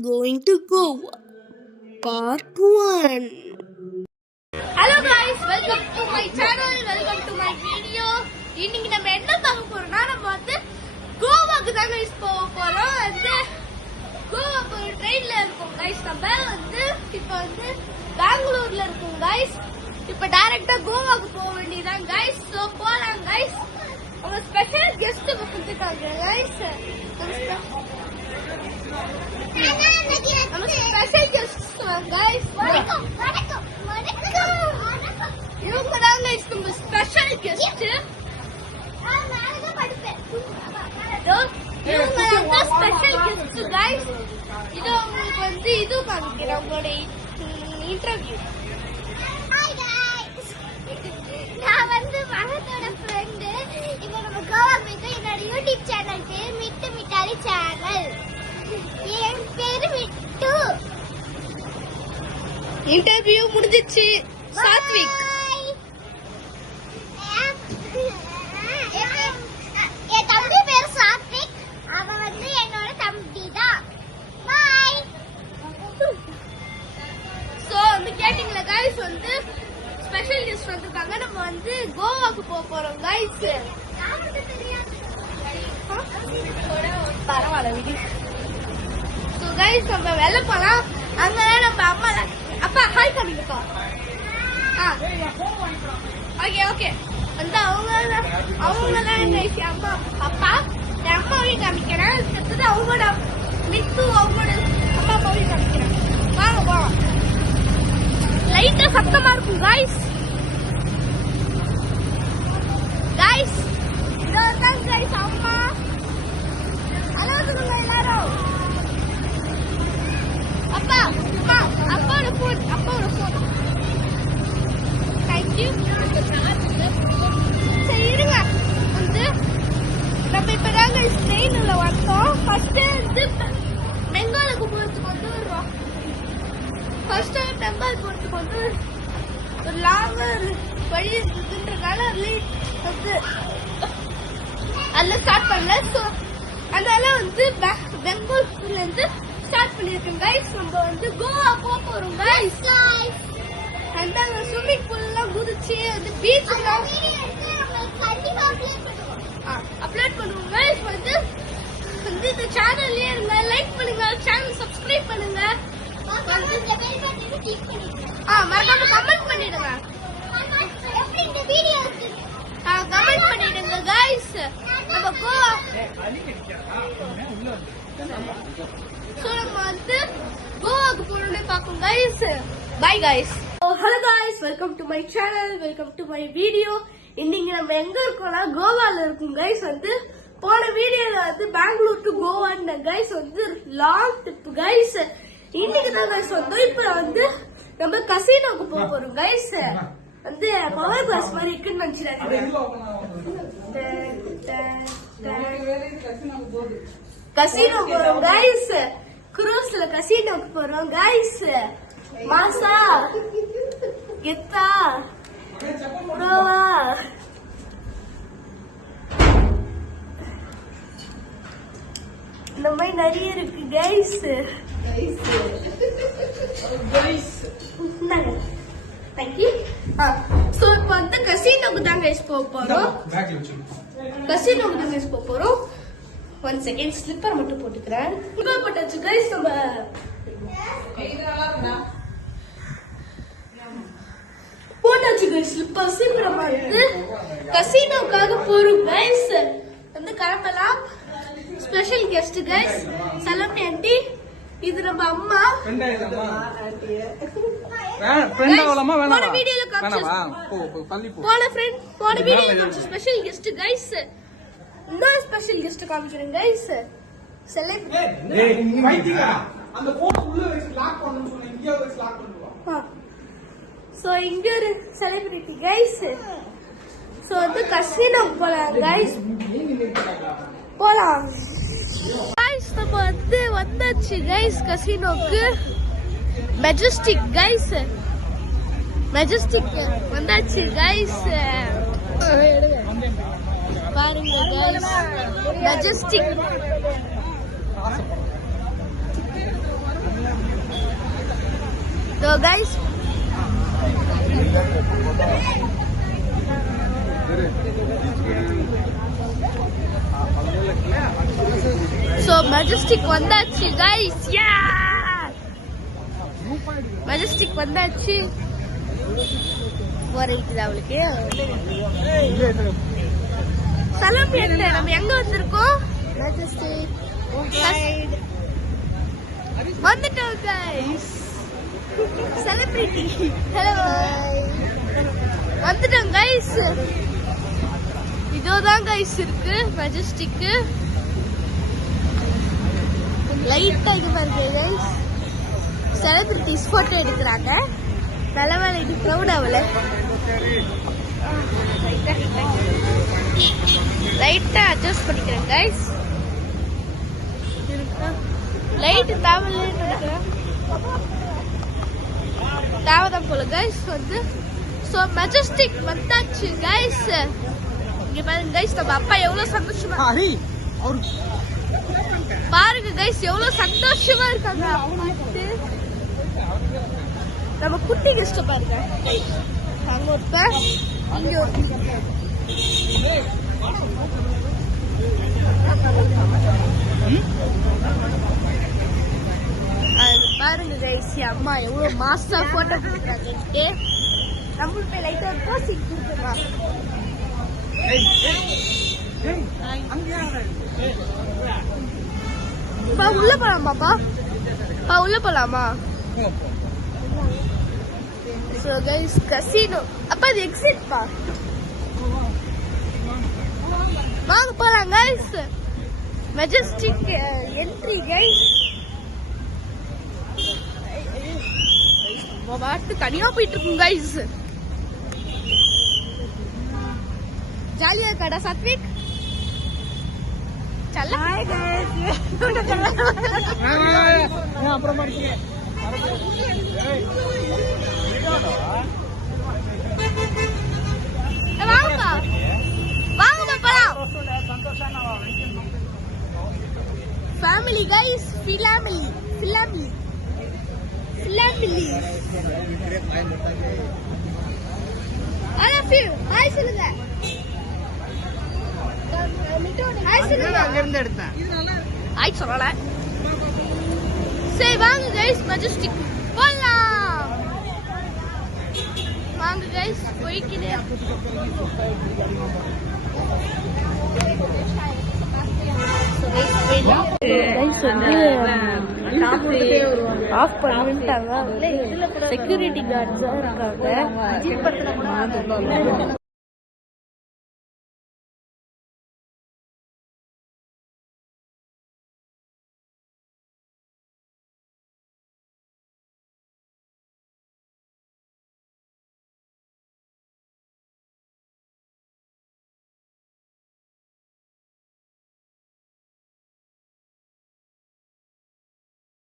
Going to Goa, Part 1. Hello guys, welcome to my channel, welcome to my video. இன்னைக்கு நம்ம என்ன பார்க்க போறோம்னா நம்ம வந்து கோவாக்கு தான் guys போறோம். வந்து கோவா போற ட்ரெயின்ல இருக்கோம் guys. நம்ம வந்து இப்போ வந்து பெங்களூர்ல இருக்கோம் guys. இப்போ டைரக்ட்டா கோவாக்கு போக வேண்டியதான் guys. சோ போலாம் guys. நம்ம ஸ்பெஷல் கெஸ்ட் வந்துட்டாங்க guys. நம்ம ஸ்பெஷல் கெஸ்ட் guys. வணக்கம் வணக்கம் வணக்கம். இவங்க தான் guys நம்ம ஸ்பெஷல் கெஸ்ட். இவங்க தான் ஸ்பெஷல் கெஸ்ட் guys. இது உங்களுக்கு வந்து இது காமிக்கிறேன் உங்களோட இன்டர்வியூ. Hi guys. நான் வந்து மகத்தோட ஃப்ரெண்ட். இப்போ நம்ம கோவா போயிட்டு என்னோட யூடியூப் சேனல் பேர் மிட்டு மிட்டாலி சேனல். என் பேரு மிட்டு. இன்டர்வியூ முடிஞ்சிச்சு. சாத்விக் என் தம்பி பேரு சாத்விக். அவன் வந்து என்னோட தம்பி தான். பாய். சோ வந்து கேட்டிங்களா guys, வந்து ஸ்பெஷல் கெஸ்ட் வந்திருக்காங்க. நம்ம வந்து கோவாக்கு போறோம் guys. பரவாயில்ல விடு. சோ guys நம்ம வெளில போலாம். அங்கதான் நம்ம அம்மா அப்பா ஹாய் காமிங்கப்பா. ஓகே ஓகே வந்து அவங்கதான் guys அம்மா அப்பா. என் அம்மாவையும் காமிக்கிறேன். அடுத்தது அவங்களோட மித்து அவங்களோட அம்மா அப்பாவையும் காமிக்கிறேன். வாங்க போலாம். லைட்டா சத்தமா இருக்கும் guys. guys இதுதான் guys அம்மா. ஹலோ சொல்லுங்க எல்லாரும். அப்பா அம்மா அப்பாவோட போன் தேங்க்யூ. சரி இருங்க. வந்து நம்ம இப்பதான் ட்ரெயின்ல வந்தோம். ஃபர்ஸ்ட் வந்து பெங்காலுக்கு போறதுக்கு வந்து வருவோம். ஃபர்ஸ்ட் பெங்கால் போறதுக்கு வந்து ஒரு லாங் வழி இருக்குன்றனால வந்து அதுல ஸ்டார்ட் பண்ணல. ஸோ அதனால வந்து பெங்கால்ல இருந்து ஸ்டார்ட் பண்ணிருக்கோம் guys. நம்ம வந்து கோவா போறோம் guys. அந்த ஸ்விம்மிங் பூல் எல்லாம் குதிச்சு வந்து பீச் எல்லாம் அப்லோட் பண்ணுவோம் guys. வந்து இந்த சேனல்லே இருங்க, லைக் பண்ணுங்க, சேனல் சப்ஸ்கிரைப் பண்ணுங்க, மறக்காம கமெண்ட் பண்ணிடுங்க. கமெண்ட் பண்ணிடுங்க guys. நம்ம கோவா நம்ம வந்து கோவாக்கு போறோம்னு பாப்போம் guys. Bye guys. Hello guys, welcome to my channel, welcome to my video. இன்னைக்கு நம்ம எங்க இருக்கோம்னா கோவால இருக்கோம் guys. வந்து போன வீடியோல வந்து பெங்களூர் டு கோவான்னு guys வந்து லாங் ட்ரிப் guys. இன்னைக்கு தான் guys வந்தோம். இப்போ வந்து நம்ம கசினோக்கு போறோம் guys. வந்து பவர் கிளாஸ் மாதிரி இருக்குன்னு நினைச்சிடாதீங்க. கசினோ போறோம் guys. குரூஸ்ல கசினோக்கு போறோம் guys. மாசா கெத்தா ப்ரோவா இந்த மாதிரி நிறைய இருக்கு guys. தேங்க்யூ. சோ இப்போ வந்து கசினோக்கு தான் guys போறோம். கசினோக்கு தான் guys போறோம். 1 செகண்ட் ஸ்லிப்பர் மட்டும் போட்டுக்கிறேன். இப்போ போட்டாச்சு guys. நம்ம போட்டாச்சு guys ஸ்லிப்பர். இப்போ நம்ம வந்து கசினோக்காக போறோம் guys. வந்து கிளம்பலாம். ஸ்பெஷல் கெஸ்ட் guys சலமி ஆண்டி. இது நம்ம அம்மா. போன வீடியோல காமிச்ச ஸ்பெஷல் கெஸ்ட் guys. இன்னொரு ஸ்பெஷல் கெஸ்ட் காமிக்கிறேன் guys. சோ இங்க ஒரு செலிபிரிட்டி guys. சோ வந்து கசினோ போலாம் guys. போலாம் guys. நம்ம வந்து வந்தாச்சு guys கசினோக்கு. Majestic guys. மெஜஸ்டிக் வந்தாச்சு guys. பாருங்க guys Majestic. So guys, so Majestic வந்தாச்சு guys. Yeah! Majestic வந்தாச்சு. போறீங்களா அவளுக்கு? சலாம் என்ன? நம்ம எங்க வந்திருக்கோம்? Majestic. வந்துட்டோம் guys. Celebrity. Hello. வந்துட்டோம் guys. இதோதான் guys இருக்கு Majestic. லைட்டா இங்க பாருங்க guys. செலிபிரிட்டிஸ் போட்டோ எடுக்கறாங்க. நல்லவேளை இது க்ரௌட் ஆவல. லைட்டா அட்ஜஸ்ட் பண்ணிக்கிறேன் guys. லைட் தாவலன்னு நினைக்கிறேன். தாவதான் போல guys வந்து. So Majestic வந்தாச்சு guys. இங்க பாருங்க guys நம்ம அப்பா எவ்வளவு சந்தோஷமா பாருங்க guys எவ்வளவு சந்தோஷமா இருக்காங்க. நம்ம குட்டி கெஸ்ட் பாருங்க. அங்க ஒருத்த இங்க ஒருத்த. பாருங்க guys அம்மா எவ்வளவு மாசா போட்டோ எடுத்துட்டாங்க. நம்ம போய் லைட்டா போசிங் கொடுக்கலாம். பா உள்ள போலாமா பா உள்ள போலாமா? So guys casino அப்பா இது எக்ஸிட் பா. வாங்க போலாம் guys. Majestic entry guys. வாட்டு தனியா போயிட்டு இருக்கும் guys. ஜாலியா இருக்கடா சத்விக். चल हाय गाइस நான் அப்புறமா இருக்கேன். வாங்கப்பா வாங்கப்பா போலாம். Family guys family I love you. Hi சொல்லுங்க. ஹாய் சொல்லல. சரி வாங்க guys Majestic போலாம். வாங்க guys போய்க்கினே. செக்யூரிட்டி கார்ட்ஸா இருக்காங்க.